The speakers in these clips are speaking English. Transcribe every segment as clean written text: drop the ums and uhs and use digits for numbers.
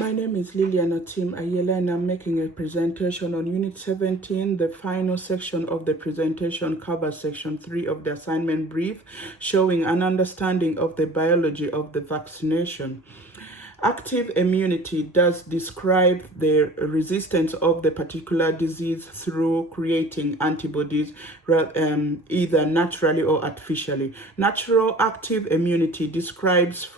My name is Liliana Tim Ayela, and I'm making a presentation on Unit 17. The final section of the presentation covers Section 3 of the assignment brief, showing an understanding of the biology of the vaccination. Active immunity does describe the resistance of the particular disease through creating antibodies, either naturally or artificially. Natural active immunity describes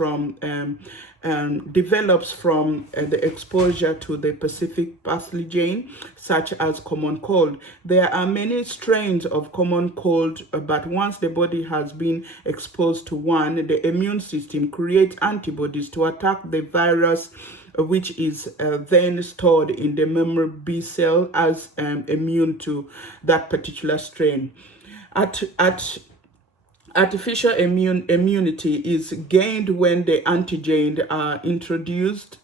develops from the exposure to the specific pathogen, such as common cold. There are many strains of common cold, but once the body has been exposed to one, the immune system creates antibodies to attack the virus, which is then stored in the memory B cell as immune to that particular strain. Artificial immunity is gained when the antigens are introduced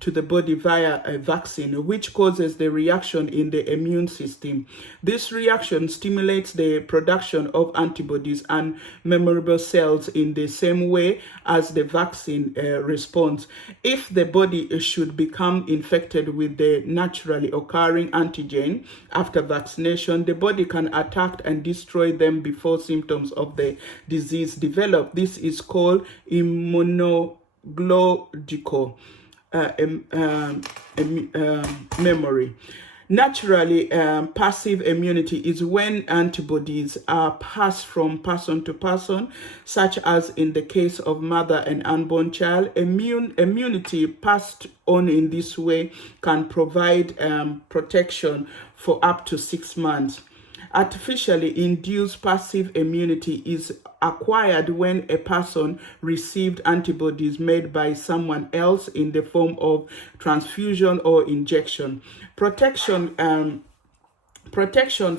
to the body via a vaccine, which causes the reaction in the immune system. This reaction stimulates the production of antibodies and memorable cells in the same way as the vaccine response. If the body should become infected with the naturally occurring antigen after vaccination, the body can attack and destroy them before symptoms of the disease develop. This is called immunological memory. Naturally, passive immunity is when antibodies are passed from person to person, such as in the case of mother and unborn child. Immunity passed on in this way can provide protection for up to 6 months. Artificially induced passive immunity is acquired when a person received antibodies made by someone else in the form of transfusion or injection. Protection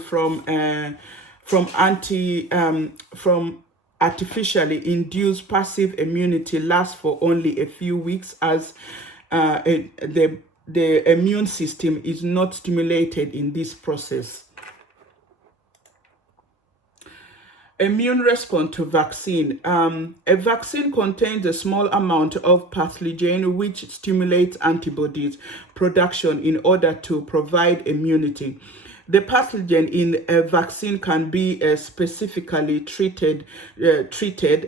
from artificially induced passive immunity lasts for only a few weeks, as the immune system is not stimulated in this process. Immune response to vaccine. A vaccine contains a small amount of pathogen which stimulates antibodies production in order to provide immunity. The pathogen in a vaccine can be specifically treated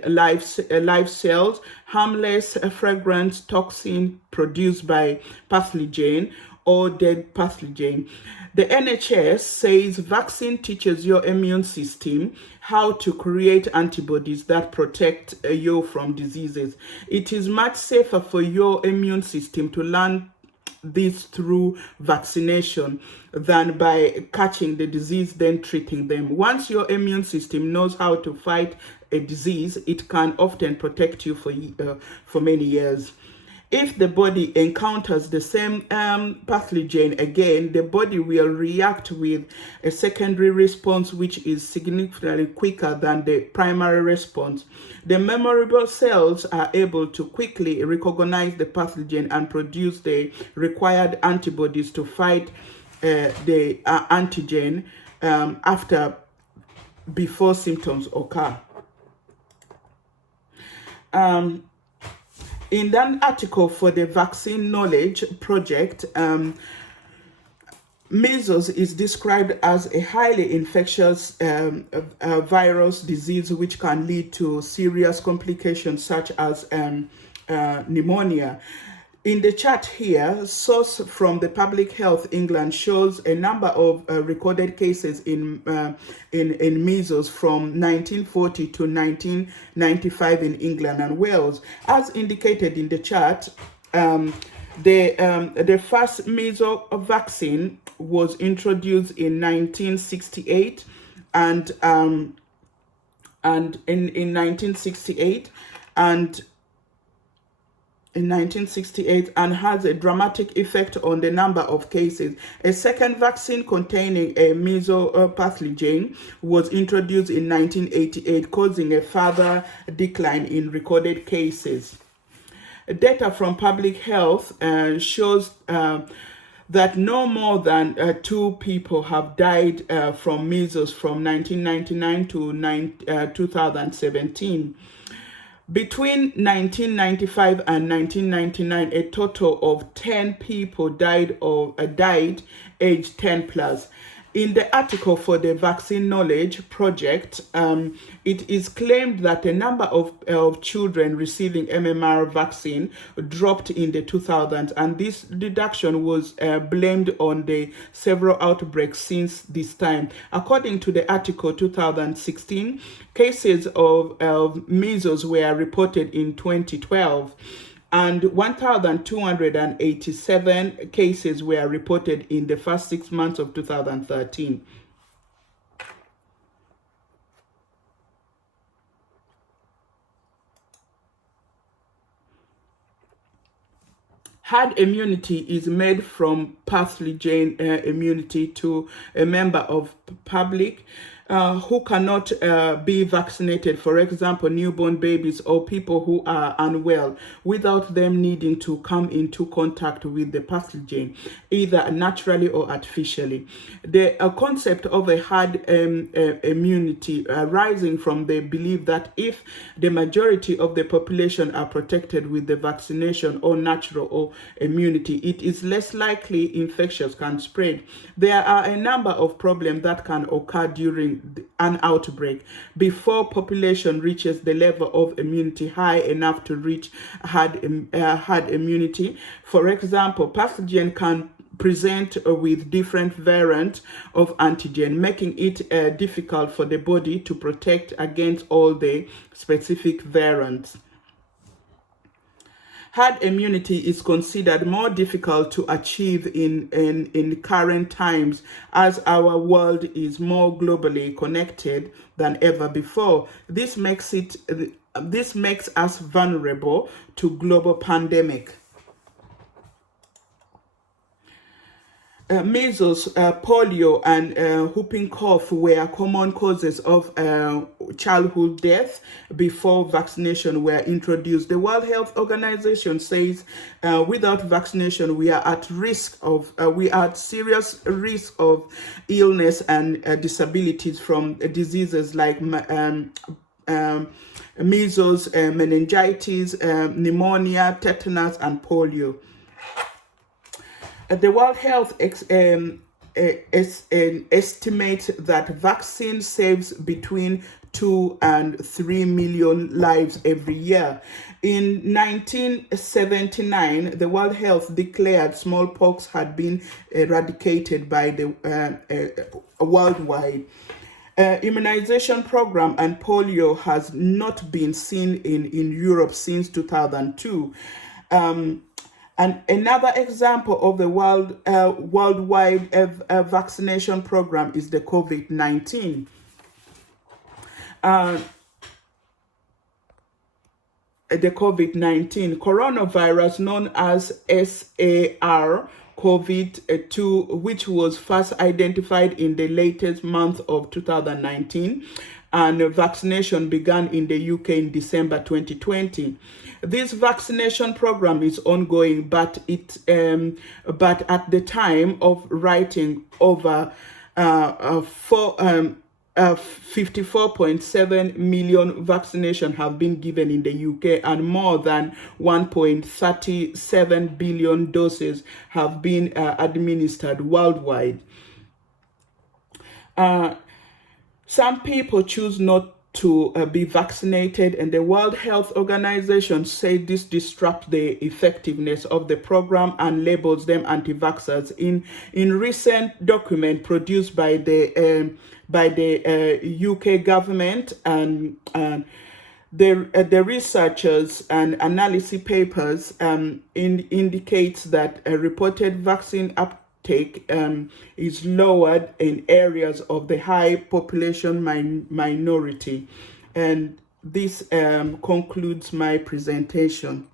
live cells, harmless fragrance toxin produced by pathogen, or dead pathogen. The NHS says vaccine teaches your immune system how to create antibodies that protect you from diseases. It is much safer for your immune system to learn this through vaccination than by catching the disease then treating them. Once your immune system knows how to fight a disease, it can often protect you for many years. If the body encounters the same pathogen again, the body will react with a secondary response which is significantly quicker than the primary response. The memorable cells are able to quickly recognize the pathogen and produce the required antibodies to fight the antigen before symptoms occur. In that article for the Vaccine Knowledge Project, measles is described as a highly infectious virus disease which can lead to serious complications such as pneumonia. In the chart here, source from the Public Health England shows a number of recorded cases in measles from 1940 to 1995 in England and Wales. As indicated in the chart, the first measles vaccine was introduced in 1968, and in 1968 and has a dramatic effect on the number of cases. A second vaccine containing a measles pathogen was introduced in 1988, causing a further decline in recorded cases. Data from public health shows that no more than 2 people have died from measles from 1999 to 2017. Between 1995 and 1999, a total of 10 people died age 10 plus. In the article for the Vaccine Knowledge Project, it is claimed that the number of children receiving MMR vaccine dropped in the 2000s, and this reduction was blamed on the several outbreaks since this time. According to the article 2016, cases of measles were reported in 2012 and 1,287 cases were reported in the first 6 months of 2013. Herd immunity is made from pathogen immunity to a member of public who cannot be vaccinated, for example, newborn babies or people who are unwell, without them needing to come into contact with the pathogen, either naturally or artificially. The concept of a herd immunity arising from the belief that if the majority of the population are protected with the vaccination or natural or immunity, it is less likely infections can spread. There are a number of problems that can occur during an outbreak before population reaches the level of immunity high enough to reach herd immunity. For example, pathogen can present with different variants of antigen, making it difficult for the body to protect against all the specific variants. Herd immunity is considered more difficult to achieve in current times as our world is more globally connected than ever before. This makes us vulnerable to global pandemic. Measles, polio, and whooping cough were common causes of childhood death before vaccination were introduced. The World Health Organization says without vaccination, we are at serious risk of illness and disabilities from diseases like measles, meningitis, pneumonia, tetanus, and polio. The World Health estimates that vaccine saves between 2 and 3 million lives every year. In 1979, the World Health declared smallpox had been eradicated by the worldwide. Immunization program and polio has not been seen in Europe since 2002. And another example of the worldwide vaccination program is the COVID-19. The COVID-19 coronavirus, known as SARS-CoV-2, which was first identified in the latest month of 2019, and vaccination began in the UK in December 2020. This vaccination program is ongoing, but at the time of writing, over 54.7 million vaccinations have been given in the UK, and more than 1.37 billion doses have been administered worldwide. Some people choose not to be vaccinated, and the World Health Organization say this disrupts the effectiveness of the program and labels them anti-vaxxers. In recent document produced by the UK government and the researchers and analysis papers indicates that reported vaccine uptake is lowered in areas of the high population minority. And this concludes my presentation.